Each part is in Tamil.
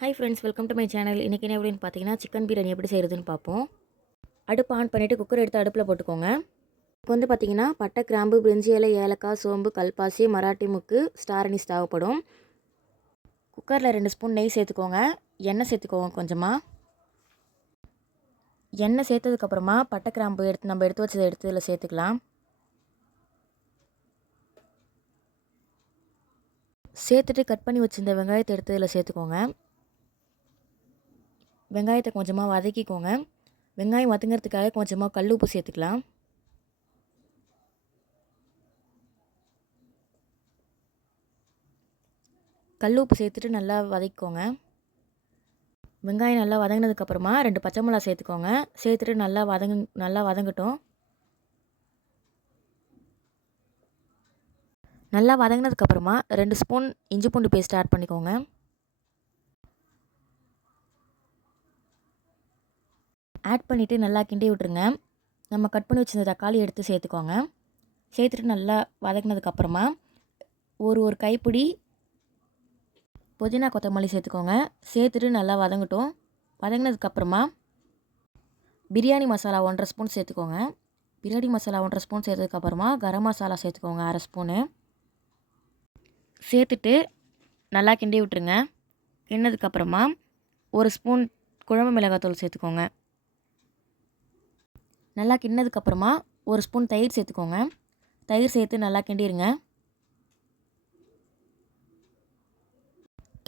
Hi friends, welcome to my channel. இன்றைக்கி என்ன எப்படின்னு பார்த்தீங்கன்னா, சிக்கன் பிரியாணி எப்படி செய்கிறதுன்னு பார்ப்போம். அடுப்பு ஆன் பண்ணிவிட்டு குக்கர் எடுத்து அடுப்பில் போட்டுக்கோங்க. இப்போ வந்து பார்த்தீங்கன்னா, பட்டை, கிராம்பு, பிரிஞ்சி இலை, ஏலக்காய், சோம்பு, கல்பாசி, மராட்டி முக்கு, ஸ்டார் அனீஸ் தேவைப்படும். குக்கரில் 2 ஸ்பூன் நெய் சேர்த்துக்கோங்க. எண்ணெய் சேர்த்துக்கோங்க கொஞ்சமாக. எண்ணெய் சேர்த்ததுக்கப்புறமா பட்டை, கிராம்பு நம்ம எடுத்து வச்சதை எடுத்து இதில் சேர்த்துக்கலாம். சேர்த்துட்டு கட் பண்ணி வச்சுருந்த வெங்காயத்தை எடுத்து இதில் சேர்த்துக்கோங்க. வெங்காயத்தை கொஞ்சமாக வதக்கிக்கோங்க. வெங்காயம் வதங்கிறதுக்காக கொஞ்சமாக கல் உப்பு சேர்த்துக்கலாம். கல் உப்பு சேர்த்துட்டு நல்லா வதக்கிக்கோங்க. வெங்காயம் நல்லா வதங்கினதுக்கப்புறமா 2 பச்சை மிளகா சேர்த்துக்கோங்க. சேர்த்துட்டு நல்லா வதங்கட்டும். நல்லா வதங்கினதுக்கப்புறமா 2 ஸ்பூன் இஞ்சி பூண்டு பேஸ்ட் ஆட் பண்ணிக்கோங்க. ஆட் பண்ணிவிட்டு நல்லா கிண்டி விட்டுருங்க. நம்ம கட் பண்ணி வச்சிருந்த தக்காளி எடுத்து சேர்த்துக்கோங்க. சேர்த்துட்டு நல்லா வதங்கினதுக்கப்புறமா ஒரு கைப்பிடி புதினா கொத்தமல்லி சேர்த்துக்கோங்க. சேர்த்துட்டு நல்லா வதங்கட்டும். வதங்கினதுக்கப்புறமா பிரியாணி மசாலா 1.5 ஸ்பூன் சேர்த்துக்கோங்க. பிரியாணி மசாலா 1.5 ஸ்பூன் சேர்த்ததுக்கப்புறமா கரம் மசாலா சேர்த்துக்கோங்க 1/2 ஸ்பூனு. சேர்த்துட்டு நல்லா கிண்டி விட்டுருங்க. கிண்டினதுக்கப்புறமா 1 ஸ்பூன் குழம்பு மிளகாத்தூள் சேர்த்துக்கோங்க. நல்லா கிண்டினதுக்கப்புறமா 1 ஸ்பூன் தயிர் சேர்த்துக்கோங்க. தயிர் சேர்த்து நல்லா கிண்டிடுங்க.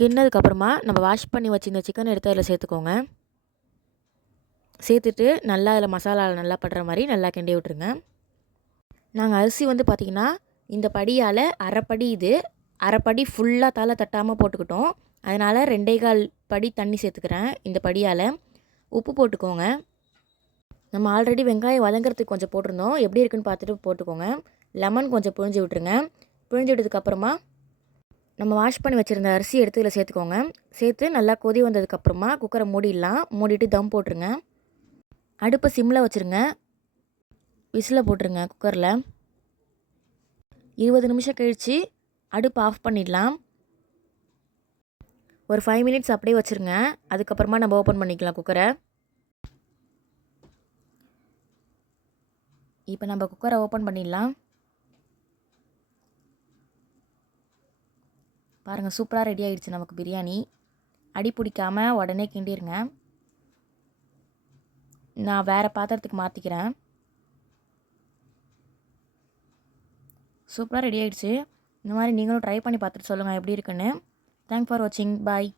கிண்டினதுக்கப்புறமா நம்ம வாஷ் பண்ணி வச்சுருந்த சிக்கன் எடுத்து அதில் சேர்த்துக்கோங்க. சேர்த்துட்டு நல்லா அதில் மசாலாவில் நல்லா படுற மாதிரி நல்லா கிண்டி விட்டுருங்க. நாங்கள் அரிசி வந்து பார்த்திங்கன்னா இந்த படியால் அரை படி ஃபுல்லாக தலை தட்டாமல் போட்டுக்கிட்டோம். அதனால் 2.25 படி தண்ணி சேர்த்துக்கிறேன் இந்த படியால். உப்பு போட்டுக்கோங்க. நம்ம ஆல்ரெடி வெங்காயம் வதங்கிறதுக்கு கொஞ்சம் போட்டிருந்தோம். எப்படி இருக்குன்னு பார்த்துட்டு போட்டுக்கோங்க. லெமன் கொஞ்சம் பிழிஞ்சு விட்டுருங்க. பிழிஞ்சு விட்டதுக்கப்புறமா நம்ம வாஷ் பண்ணி வச்சுருந்த அரிசி எடுத்து இதில் சேர்த்துக்கோங்க. சேர்த்து நல்லா கொதி வந்ததுக்கப்புறமா குக்கரை மூடிடலாம். மூடிட்டு தம் போட்டுருங்க. அடுப்பை சிம்மில் வச்சுருங்க. விசிலை போட்டுருங்க குக்கரில். 20 நிமிஷம் கழித்து அடுப்பு ஆஃப் பண்ணிடலாம். ஒரு 5 மினிட்ஸ் அப்படியே வச்சுருங்க. அதுக்கப்புறமா நம்ம ஓப்பன் பண்ணிக்கலாம் குக்கரை. இப்போ நம்ம குக்கரை ஓப்பன் பண்ணிடலாம். பாருங்கள், சூப்பராக ரெடி ஆகிடுச்சு நமக்கு பிரியாணி. அடி பிடிக்காமல் உடனே கிண்டிருங்க. நான் வேறு பாத்திரத்துக்கு மாற்றிக்கிறேன். சூப்பராக ரெடி ஆகிடுச்சு. இந்த மாதிரி நீங்களும் ட்ரை பண்ணி பார்த்துட்டு சொல்லுங்கள் எப்படி இருக்குன்னு. தேங்க்ஸ் ஃபார் வாட்சிங். பாய்.